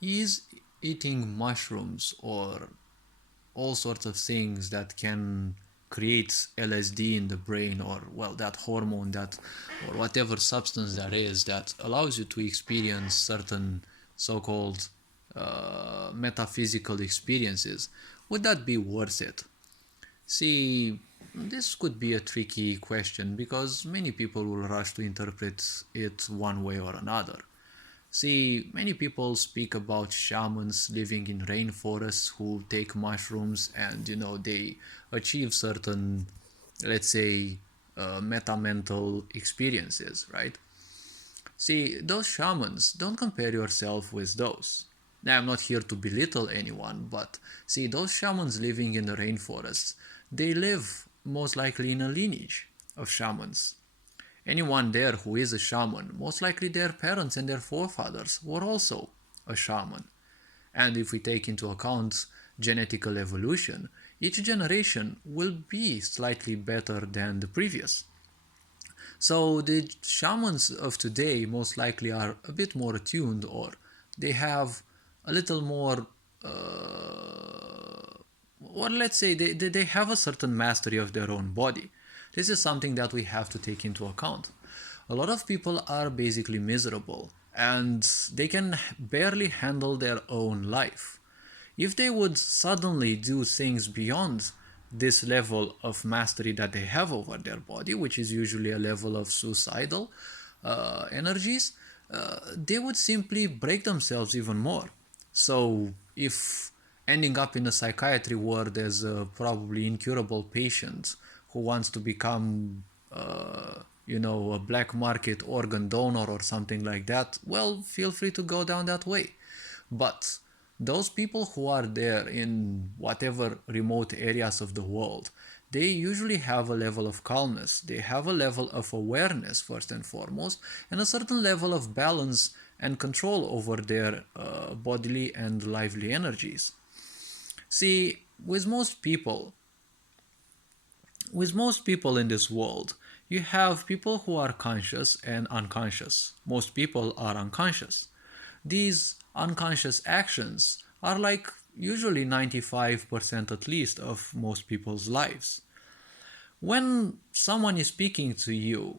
Is eating mushrooms or all sorts of things that can create LSD in the brain, or well, that hormone, that or whatever substance that is that allows you to experience certain so-called metaphysical experiences, would that be worth it? See, this could be a tricky question because many people will rush to interpret it one way or another. See, many people speak about shamans living in rainforests who take mushrooms and they achieve certain, let's say, meta-mental experiences, right? See, those shamans, don't compare yourself with those. Now, I'm not here to belittle anyone, but see, those shamans living in the rainforests, they live most likely in a lineage of shamans. Anyone there who is a shaman, most likely their parents and their forefathers were also a shaman. And if we take into account genetical evolution, each generation will be slightly better than the previous. So the shamans of today most likely are a bit more attuned, or they have a little more, or let's say they have a certain mastery of their own body. This is something that we have to take into account. A lot of people are basically miserable and they can barely handle their own life. If they would suddenly do things beyond this level of mastery that they have over their body, which is usually a level of suicidal energies, they would simply break themselves even more. So, if ending up in a psychiatry ward as a probably incurable patient who wants to become, a black market organ donor or something like that, well, feel free to go down that way. But those people who are there in whatever remote areas of the world, they usually have a level of calmness, they have a level of awareness first and foremost, and a certain level of balance and control over their bodily and lively energies. See, with most people in this world, you have people who are conscious and unconscious. Most people are unconscious. These unconscious actions are like usually 95% at least of most people's lives. When someone is speaking to you,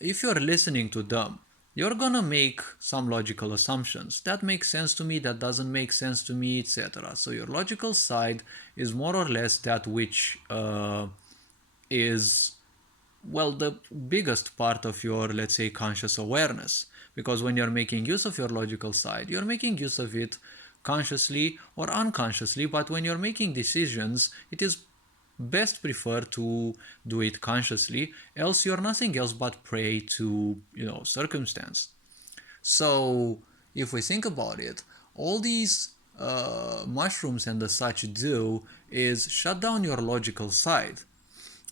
if you're listening to them, you're gonna make some logical assumptions. That makes sense to me, that doesn't make sense to me, etc. So your logical side is more or less that which is, well, the biggest part of your, let's say, conscious awareness. Because when you're making use of your logical side, you're making use of it consciously or unconsciously, but when you're making decisions, it is best preferred to do it consciously, else you're nothing else but prey to, circumstance. So if we think about it, all these mushrooms and the such do is shut down your logical side.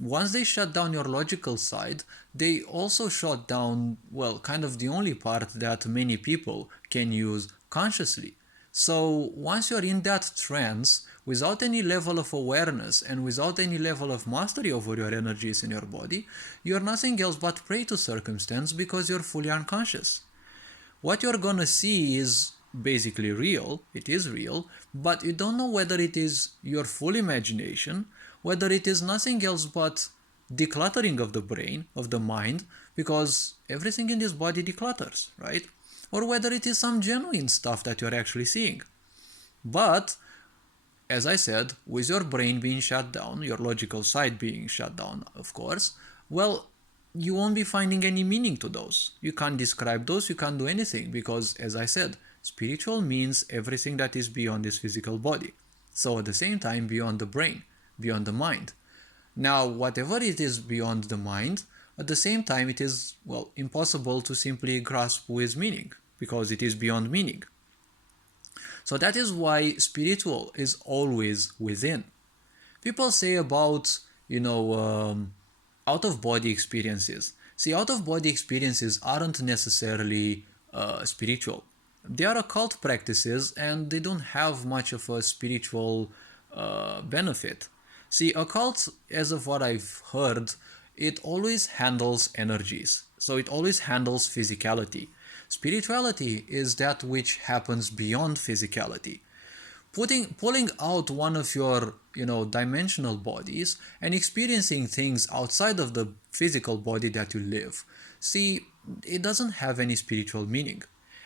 Once they shut down your logical side, they also shut down, well, kind of the only part that many people can use consciously. So once you're in that trance, without any level of awareness and without any level of mastery over your energies in your body, you're nothing else but prey to circumstance because you're fully unconscious. What you're gonna see is basically real, it is real, but you don't know whether it is your full imagination, whether it is nothing else but decluttering of the brain, of the mind, because everything in this body declutters, right? Or whether it is some genuine stuff that you're actually seeing. But, as I said, with your brain being shut down, your logical side being shut down, of course, well, you won't be finding any meaning to those. You can't describe those, you can't do anything because, as I said, spiritual means everything that is beyond this physical body. So at the same time, beyond the brain, beyond the mind. Now, whatever it is beyond the mind, at the same time, it is, well, impossible to simply grasp with meaning because it is beyond meaning. So that is why spiritual is always within. People say about, out of body experiences. See, out of body experiences aren't necessarily spiritual. They are occult practices and they don't have much of a spiritual benefit. See, occult, as of what I've heard, it always handles energies. So it always handles physicality. Spirituality is that which happens beyond physicality. Pulling out one of your dimensional bodies and experiencing things outside of the physical body that you live. See, it doesn't have any spiritual meaning.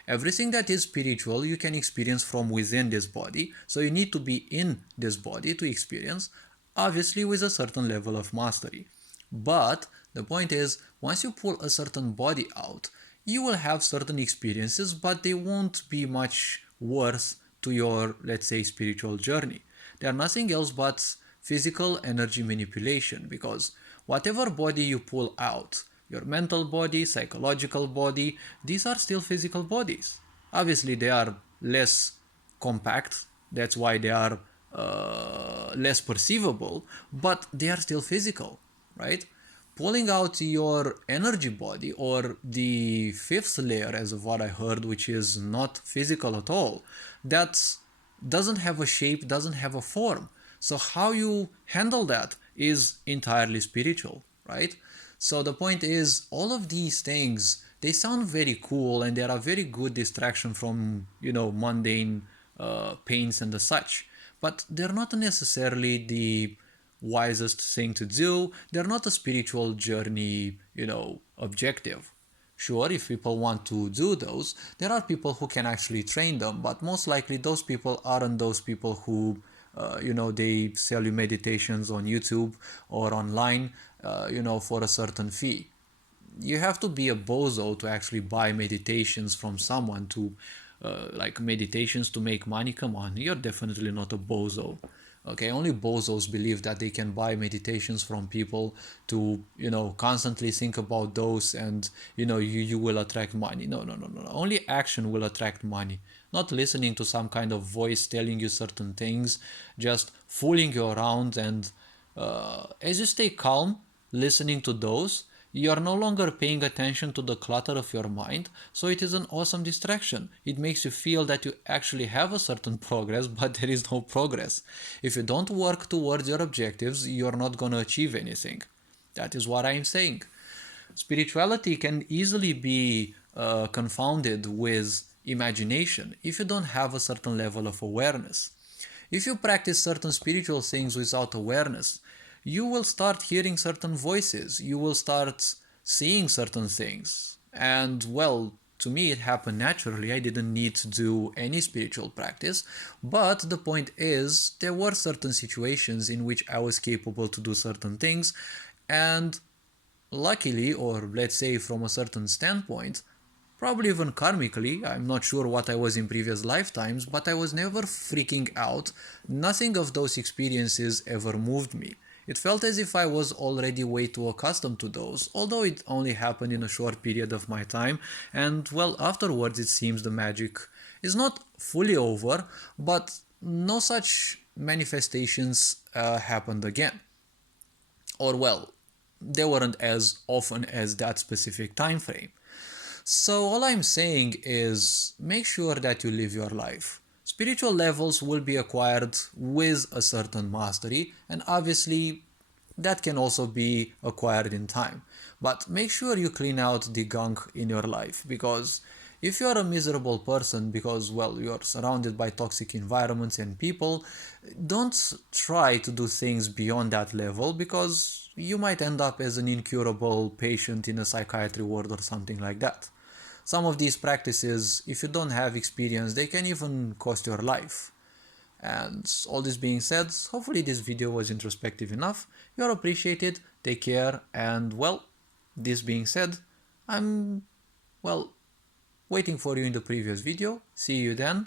Everything that is spiritual you can experience from within this body, so you need to be in this body to experience, obviously with a certain level of mastery. But the point is, once you pull a certain body out, you will have certain experiences, but they won't be much worth to your, let's say, spiritual journey. They are nothing else but physical energy manipulation, because whatever body you pull out, your mental body, psychological body, these are still physical bodies. Obviously, they are less compact, that's why they are less perceivable, but they are still physical, right? Pulling out your energy body, or the fifth layer, as of what I heard, which is not physical at all, that doesn't have a shape, doesn't have a form. So how you handle that is entirely spiritual, right? So the point is, all of these things, they sound very cool and they are a very good distraction from, mundane pains and the such. But they're not necessarily the wisest thing to do. They're not a spiritual journey, objective. Sure, if people want to do those, there are people who can actually train them, but most likely those people aren't those people who, they sell you meditations on YouTube or online, for a certain fee. You have to be a bozo to actually buy meditations from someone to, like meditations to make money. Come on, you're definitely not a bozo. Okay, only bozos believe that they can buy meditations from people to, constantly think about those, and, you will attract money. No, no, no, no. Only action will attract money. Not listening to some kind of voice telling you certain things, just fooling you around. And as you stay calm, listening to those, you are no longer paying attention to the clutter of your mind, so it is an awesome distraction. It makes you feel that you actually have a certain progress, but there is no progress. If you don't work towards your objectives, you're not going to achieve anything. That is what I'm saying. Spirituality can easily be confounded with imagination if you don't have a certain level of awareness. If you practice certain spiritual things without awareness, you will start hearing certain voices, you will start seeing certain things. And well, to me it happened naturally. I didn't need to do any spiritual practice, but the point is, there were certain situations in which I was capable to do certain things, and luckily, or let's say from a certain standpoint, probably even karmically, I'm not sure what I was in previous lifetimes, but I was never freaking out. Nothing of those experiences ever moved me. It felt as if I was already way too accustomed to those, although it only happened in a short period of my time, and well, afterwards it seems the magic is not fully over, but no such manifestations happened again. Or well, they weren't as often as that specific time frame. So all I'm saying is, make sure that you live your life. Spiritual levels will be acquired with a certain mastery, and obviously that can also be acquired in time. But make sure you clean out the gunk in your life, because if you're a miserable person because, well, you're surrounded by toxic environments and people, don't try to do things beyond that level, because you might end up as an incurable patient in a psychiatry ward or something like that. Some of these practices, if you don't have experience, they can even cost your life. And all this being said, hopefully this video was introspective enough. You're appreciated, take care, and well, this being said, I'm, well, waiting for you in the previous video. See you then.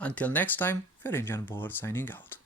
Until next time, Ferencan Board signing out.